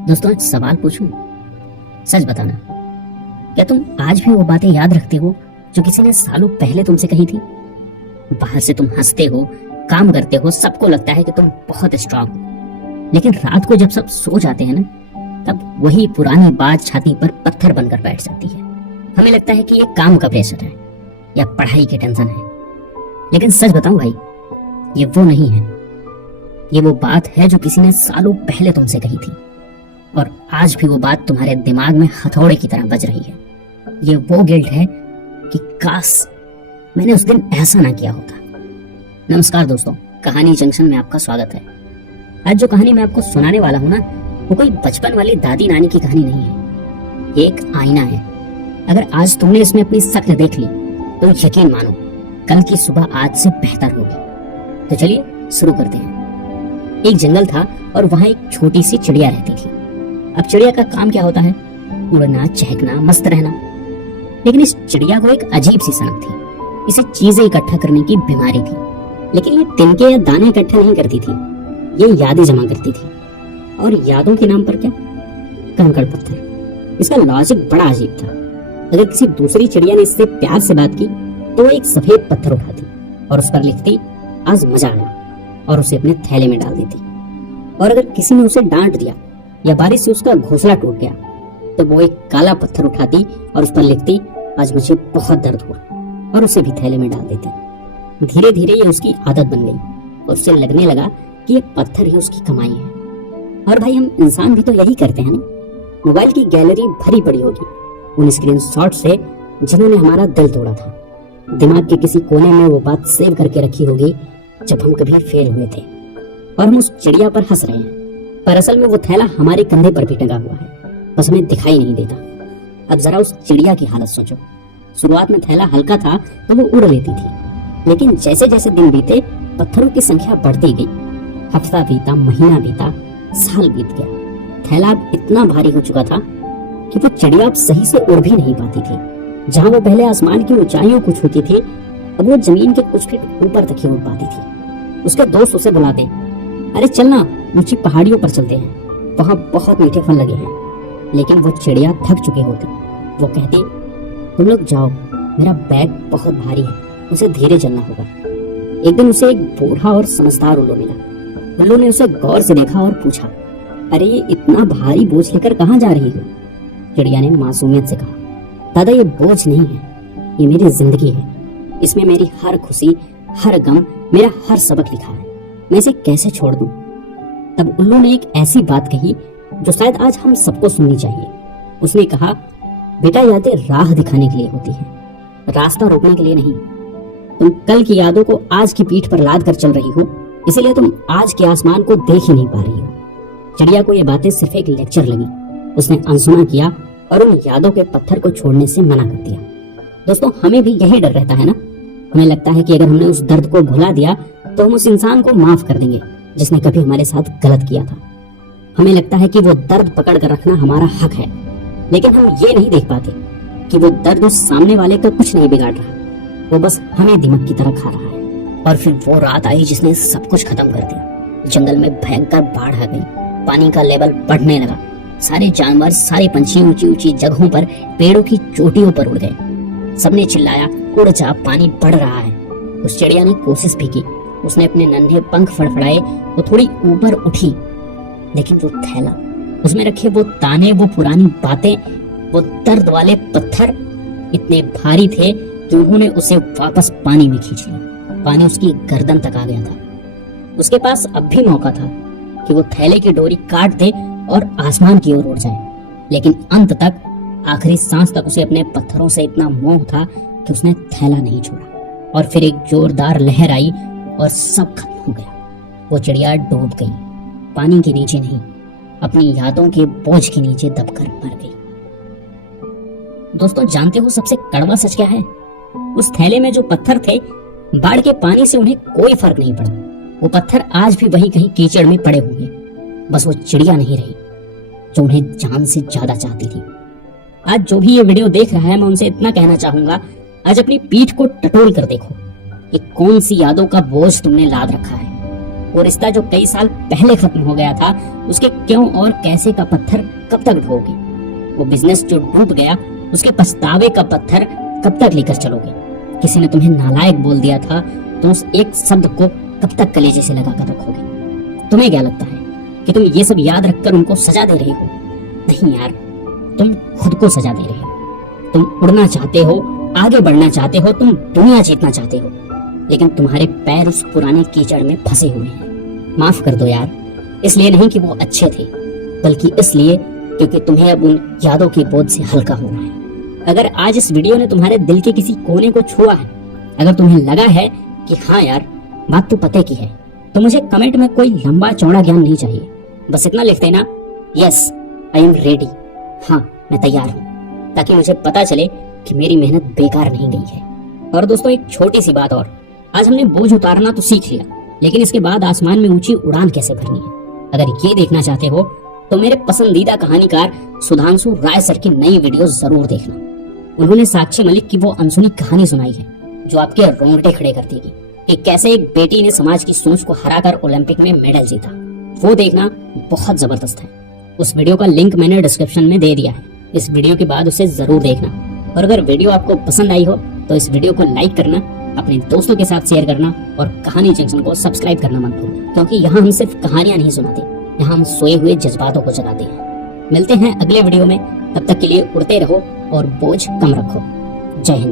दोस्तों एक सवाल पूछूं? सच बताना, क्या तुम आज भी वो बातें याद रखते हो जो किसी ने सालों पहले तुमसे कही थी? बाहर से तुम हंसते हो, काम करते हो, सबको लगता है कि तुम बहुत स्ट्रांग हो, लेकिन रात को जब सब सो जाते हैं ना, तब वही पुरानी बात छाती पर पत्थर बनकर बैठ जाती है। हमें लगता है कि ये काम का प्रेशर है या पढ़ाई की टेंशन है, लेकिन सच बताऊं भाई, ये वो नहीं है। ये वो बात है जो किसी ने सालों पहले तुमसे कही थी और आज भी वो बात तुम्हारे दिमाग में हथौड़े की तरह बज रही है। ये वो गिल्ट है कि काश मैंने उस दिन ऐसा ना किया होता। नमस्कार दोस्तों, कहानी जंक्शन में आपका स्वागत है। आज जो कहानी मैं आपको सुनाने वाला हूँ ना, वो कोई बचपन वाली दादी नानी की कहानी नहीं है। ये एक आईना है। अगर आज तुमने इसमें अपनी शक्ल देख ली तो यकीन मानो कल की सुबह आज से बेहतर होगी। तो चलिए शुरू करते हैं। एक जंगल था और वहाँ एक छोटी सी चिड़िया रहती थी। अब चिड़िया का काम क्या होता है? उड़ना, चहकना, मस्त रहना। लेकिन इस चिड़िया को एक अजीब सी सनक थी। इसे चीजें इकट्ठा करने की बीमारी थी। लेकिन ये तिनके या दाने इकट्ठा नहीं करती थी, ये यादें जमा करती थी। और यादों के नाम पर क्या? कंकड़ पत्थर। इसका लॉजिक बड़ा अजीब था। अगर किसी दूसरी चिड़िया ने इससे प्यार से बात की तो एक सफेद पत्थर उठाती और उस पर लिखती आज मजा आया और उसे अपने थैले में डाल देती। और अगर किसी ने उसे डांट दिया या बारिश से उसका घोंसला टूट गया तो वो एक काला पत्थर उठाती और उस पर लिखती आज मुझे बहुत दर्द हुआ और उसे भी थैले में डाल देती। धीरे धीरे ये उसकी आदत बन गई और उसे लगने लगा कि ये पत्थर ही उसकी कमाई है। और भाई, हम इंसान भी तो यही करते हैं ना। मोबाइल की गैलरी भरी पड़ी होगी उन स्क्रीनशॉट से जिन्होंने हमारा दिल तोड़ा था। दिमाग के किसी कोने में वो बात सेव करके रखी होगी जब हम कभी फेल हुए थे और हम उस चिड़िया पर हंस रहे हैं, पर असल में वो थैला हमारे कंधे पर भी टंगा हुआ है, बस हमें दिखाई नहीं देता। अब जरा उस चिड़िया की हालत सोचो। शुरुआत में थैला हल्का था तो वो उड़ लेती थी, लेकिन जैसे जैसे दिन बीते पत्थरों की संख्या बढ़ती गई। हफ्ता बीता, महीना बीता, साल बीत गया। थैला अब इतना भारी हो चुका था कि वो चिड़िया अब सही से उड़ भी नहीं पाती थी। जहाँ वो पहले आसमान की ऊंचाइयों को छूती थी, अब वो जमीन के कुछ फीट ऊपर तक ही उड़ पाती थी। उसके दोस्त उसे बुलाते, अरे चलना, ऊंची पहाड़ियों पर चलते हैं, वहाँ बहुत मीठे फल लगे हैं। लेकिन वो चिड़िया थक चुकी होती। वो कहती तुम लोग जाओ, मेरा बैग बहुत भारी है, उसे धीरे चलना होगा। एक दिन उसे एक बूढ़ा और समझदार उल्लू मिला। उल्लू ने उसे गौर से देखा और पूछा, अरे ये इतना भारी बोझ लेकर कहाँ जा रही हो? चिड़िया ने मासूमियत से कहा, दादा ये बोझ नहीं है, ये मेरी जिंदगी है। इसमें मेरी हर खुशी, हर गम, मेरा हर सबक लिखा है। मैं इसे कैसे छोड़ दूं? तब उल्लू ने एक ऐसी बात कही जो शायद आज हम सबको सुननी चाहिए। उसने कहा, बेटा यादें राह दिखाने के लिए होती हैं, रास्ता रोकने के लिए नहीं। तुम कल की यादों को आज की पीठ पर लाद कर चल रही हो, इसीलिए तुम आज के आसमान को देख ही नहीं पा रही हो। चिड़िया को ये बातें सिर्फ एक लेक्चर लगी। उसने अनसुना किया और उन यादों के पत्थर को छोड़ने से मना कर दिया। दोस्तों, हमें भी यही डर रहता है ना। हमें लगता है कि अगर हमने उस दर्द को भुला दिया तो हम उस इंसान को माफ कर देंगे जिसने कभी हमारे साथ गलत किया था। हमें लगता है कि वो दर्द पकड़ कर रखना हमारा हक है, लेकिन हम ये नहीं देख पाते कि वो दर्द उस सामने वाले का कुछ नहीं बिगाड़ रहा, वो बस हमें दिमाग की तरह खा रहा है। और फिर वो रात आई जिसने सब कुछ खत्म कर दिया। जंगल में भयंकर बाढ़ आ गई, पानी का लेवल बढ़ने लगा। सारे जानवर, सारे पंछी ऊंची ऊंची जगहों पर, पेड़ों की चोटियों पर उड़ गए। सबने चिल्लाया, उड़ जा, पानी बढ़ रहा है। उस चिड़िया ने कोशिश भी की। उसने अपने नन्हे पंख फड़फड़ाए, वो थोड़ी ऊपर उठी, लेकिन वो थैला, उसमें रखे वो ताने, वो पुरानी बातें, वो दर्द वाले पत्थर इतने भारी थे कि उन्होंने उसे वापस पानी में खींच लिया। पानी उसकी गर्दन तक आ गया था। उसके पास अब भी मौका था कि वो थैले की डोरी काट दे और आसमान की ओर उड़ जाए, लेकिन अंत तक, आखिरी सांस तक उसे अपने पत्थरों से इतना मोह था कि उसने थैला नहीं छोड़ा। और फिर एक जोरदार लहर आई और सब खत्म हो गया। वो चिड़िया डूब गई, पानी के नीचे नहीं, अपनी यादों के बोझ के नीचे दबकर मर गई। दोस्तों, जानते हो सबसे कड़वा सच क्या है? उस थैले में जो पत्थर थे, बाढ़ के पानी से उन्हें कोई फर्क नहीं पड़ा। वो पत्थर आज भी वहीं कहीं कीचड़ में पड़े हुए। बस वो चिड़िया नहीं रही जो उन्हें जान से ज्यादा चाहती थी। आज जो भी ये वीडियो देख रहा है, मैं उनसे इतना कहना चाहूंगा, आज अपनी पीठ को टटोल कर देखो कि कौन सी यादों का बोझ तुमने लाद रखा है। वो रिश्ता जो कई साल पहले खत्म हो गया था, उसके क्यों और कैसे का पत्थर कब तक ढोगे? वो बिजनेस जो डूब गया, उसके पछतावे का पत्थर कब तक लेकर चलोगे? किसी ने तुम्हें नालायक बोल दिया था, तो उस एक शब्द को कब तक कलेजे से लगा कर रखोगे? तुम्हें क्या लगता है कि तुम ये सब याद रखकर उनको सजा दे रही हो? नहीं यार, तुम खुद को सजा दे रहे हो। तुम उड़ना चाहते हो, आगे बढ़ना चाहते हो, तुम दुनिया जीतना चाहते हो, लेकिन तुम्हारे पैर उस पुराने कीचड़ में फंसे हुए हैं। माफ कर दो यार, इसलिए नहीं कि वो अच्छे थे, बल्कि इसलिए क्योंकि तुम्हें अब उन यादों की बोझ से हल्का होना है। अगर आज इस वीडियो ने तुम्हारे दिल के किसी कोने को छुआ है, अगर तुम्हें लगा है कि हाँ यार बात तो पते की है, तो मुझे कमेंट में कोई लंबा चौड़ा ज्ञान नहीं चाहिए, बस इतना लिख देना, यस आई एम रेडी, हाँ मैं तैयार हूँ, ताकि मुझे पता चले कि मेरी मेहनत बेकार नहीं गई है। और दोस्तों एक छोटी सी बात और, आज हमने बोझ उतारना तो सीख लिया, लेकिन इसके बाद आसमान में ऊंची उड़ान कैसे भरनी है, अगर ये देखना चाहते हो तो मेरे पसंदीदा कहानीकार सुधांशु राय सर की नई वीडियो जरूर देखना। उन्होंने साक्षी मलिक की वो अनसुनी कहानी सुनाई है जो आपके रोंगटे खड़े कर देगी, कि कैसे एक बेटी ने समाज की सोच को हराकर ओलंपिक में मेडल जीता। वो देखना बहुत जबरदस्त है। उस वीडियो का लिंक मैंने डिस्क्रिप्शन में दे दिया है, इस वीडियो के बाद उसे जरूर देखना। और अगर वीडियो आपको पसंद आई हो तो इस वीडियो को लाइक करना, अपने दोस्तों के साथ शेयर करना और कहानी जंक्शन को सब्सक्राइब करना मत भूलना, क्योंकि यहाँ हम सिर्फ कहानियां नहीं सुनाते, यहाँ हम सोए हुए जज्बातों को जगाते हैं। मिलते हैं अगले वीडियो में, तब तक के लिए उड़ते रहो और बोझ कम रखो। जय हिंद।